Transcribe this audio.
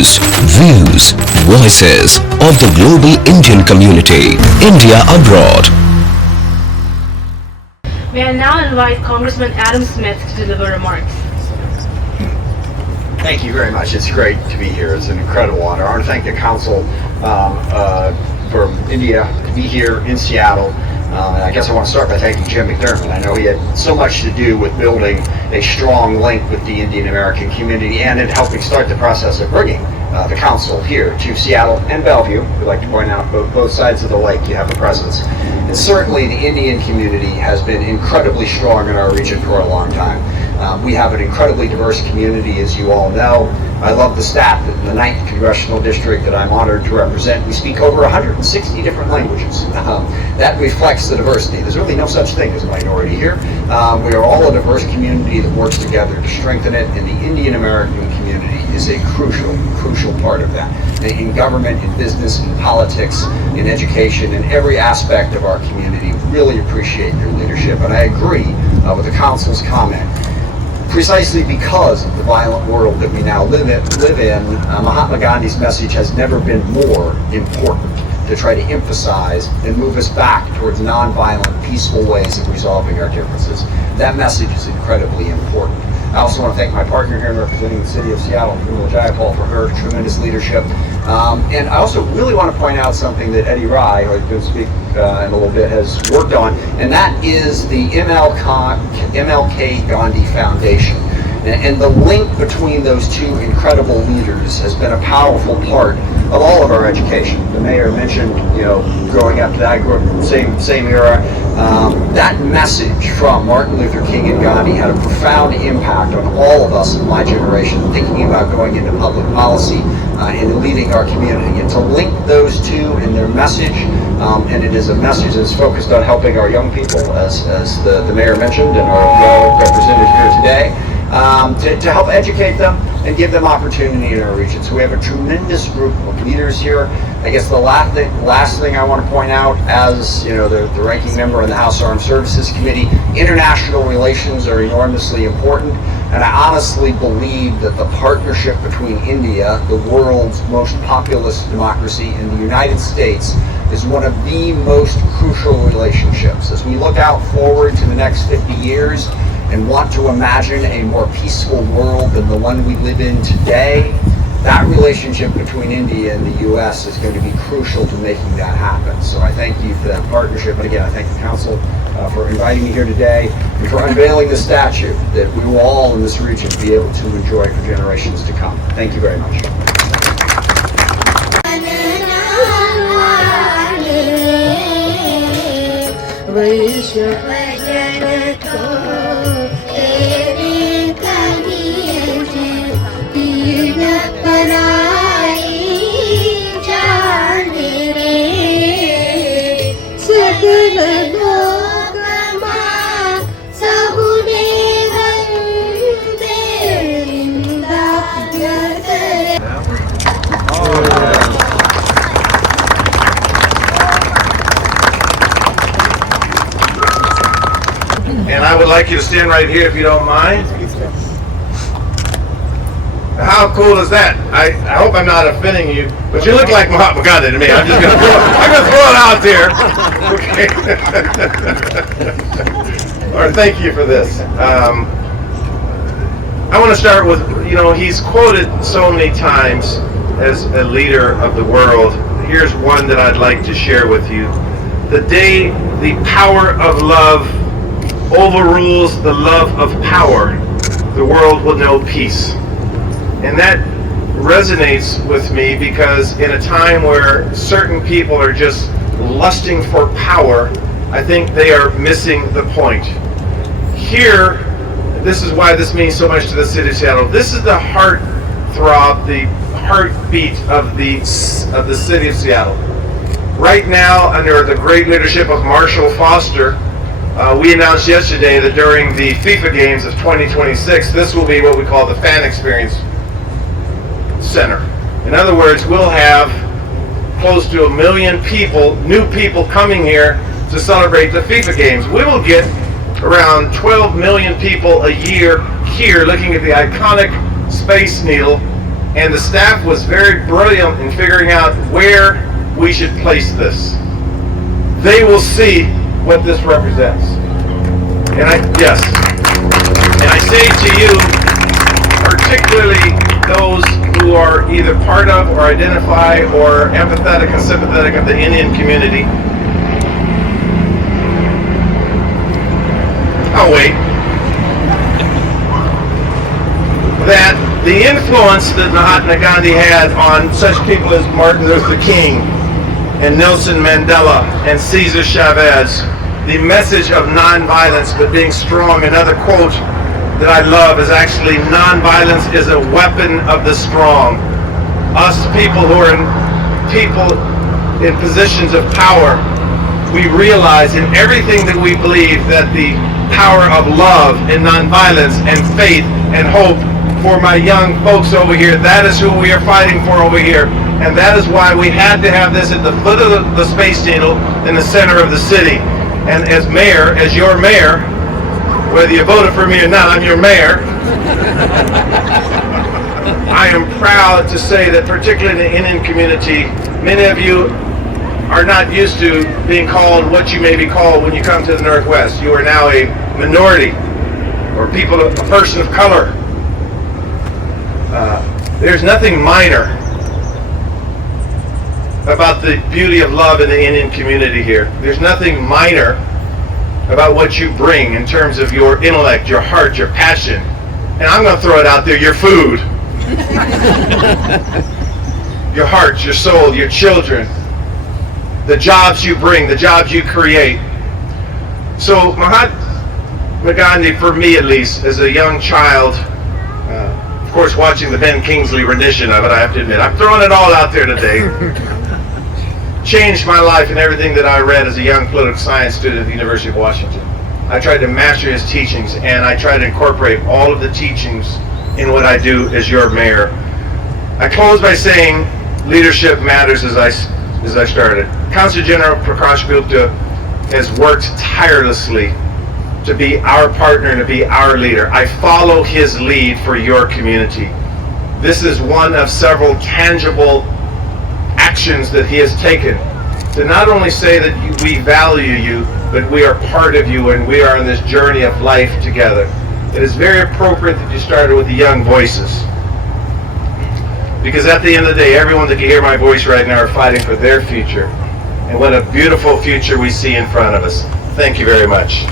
news, views, voices of the global Indian community. India abroad. May I now invite Congressman Adam Smith to deliver remarks. Thank you very much. It's great to be here. It's an incredible honor. I want to thank the Council for India to be here in Seattle. And I guess I want to start by thanking Jim McDermott. I know he had so much to do with building a strong link with the Indian American community and in helping start the process of bringing the Council here to Seattle and Bellevue. We'd like to point out both sides of the lake you have a presence. And certainly the Indian community has been incredibly strong in our region for a long time. We have an incredibly diverse community, as you all know. I love the stat that in the 9th Congressional District that I'm honored to represent, we speak over 160 different languages. That reflects the diversity. There's really no such thing as a minority here. We are all a diverse community that works together to strengthen it, and the Indian American community is a crucial part of that. In government, in business, in politics, in education, in every aspect of our community, really appreciate your leadership. And I agree with the Council's comment. Precisely because of the violent world that we now live in, Mahatma Gandhi's message has never been more important to try to emphasize and move us back towards nonviolent, peaceful ways of resolving our differences. That message is incredibly important. I also want to thank my partner here in representing the city of Seattle, Chihuly, for her tremendous leadership. And I also really want to point out something that Eddie Rai, who I'm going to speak in a little bit, has worked on, and that is the MLK Gandhi Foundation. And the link between those two incredible leaders has been a powerful part of all of our education. The mayor mentioned, growing up, I grew up same era. That message from Martin Luther King and Gandhi had a profound impact on all of us in my generation, thinking about going into public policy and leading our community. And to link those two in their message, and it is a message that's focused on helping our young people, as the mayor mentioned and are well represented here today, to help educate them and give them opportunity in our region. So we have a tremendous group of leaders here. I guess the last thing I want to point out, as the ranking member in the House Armed Services Committee, international relations are enormously important, and I honestly believe that the partnership between India, the world's most populous democracy, and the United States is one of the most crucial relationships. As we look out forward to the next 50 years and want to imagine a more peaceful world than the one we live in today, that relationship between India and the U.S. is going to be crucial to making that happen. So I thank you for that partnership. And again, I thank the Council for inviting me here today and for unveiling the statue that we will all in this region be able to enjoy for generations to come. Thank you very much. And I would like you to stand right here if you don't mind. How cool is that? I hope I'm not offending you, but you look like Mahatma Gandhi to me. I'm just going to throw it out there. Okay. All right, thank you for this. I want to start with, he's quoted so many times as a leader of the world. Here's one that I'd like to share with you. The day the power of love overrules the love of power, the world will know peace. And that resonates with me because in a time where certain people are just lusting for power, I think they are missing the point. Here, this is why this means so much to the city of Seattle. This is the heart throb, the heartbeat of the city of Seattle. Right now, under the great leadership of Marshall Foster, we announced yesterday that during the FIFA games of 2026, this will be what we call the Fan Experience Center. In other words, we'll have close to 1 million people, new people coming here to celebrate the FIFA games. We will get around 12 million people a year here looking at the iconic Space Needle And the staff was very brilliant in figuring out where we should place this. They will see what this represents. And I say to you, particularly those who are either part of or identify or empathetic and sympathetic of the Indian community. Oh wait. That the influence that Mahatma Gandhi had on such people as Martin Luther King and Nelson Mandela and Cesar Chavez, the message of nonviolence but being strong. Another quote that I love is actually, nonviolence is a weapon of the strong. Us people who are in positions of power, we realize in everything that we believe that the power of love and nonviolence and faith and hope. For my young folks over here, that is who we are fighting for over here. And that is why we had to have this at the foot of the Space Needle in the center of the city. And as mayor, as your mayor, whether you voted for me or not, I'm your mayor. I am proud to say that particularly in the Indian community, many of you are not used to being called what you may be called when you come to the Northwest. You are now a minority or a person of color. There's nothing minor about the beauty of love in the Indian community here. There's nothing minor about what you bring in terms of your intellect, your heart, your passion. And I'm going to throw it out there, your food. Your heart, your soul, your children. The jobs you bring, the jobs you create. So Mahatma Gandhi, for me at least, as a young child, of course, watching the Ben Kingsley rendition of it, I have to admit, I'm throwing it all out there today. Changed my life and everything that I read as a young political science student at the University of Washington. I tried to master his teachings, and I tried to incorporate all of the teachings in what I do as your mayor. I close by saying leadership matters as I started. Council General Prakash Gupta has worked tirelessly to be our partner and to be our leader. I follow his lead for your community. This is one of several tangible actions that he has taken to not only say that we value you, but we are part of you and we are on this journey of life together. It is very appropriate that you started with the young voices. Because at the end of the day, everyone that can hear my voice right now are fighting for their future. And what a beautiful future we see in front of us. Thank you very much.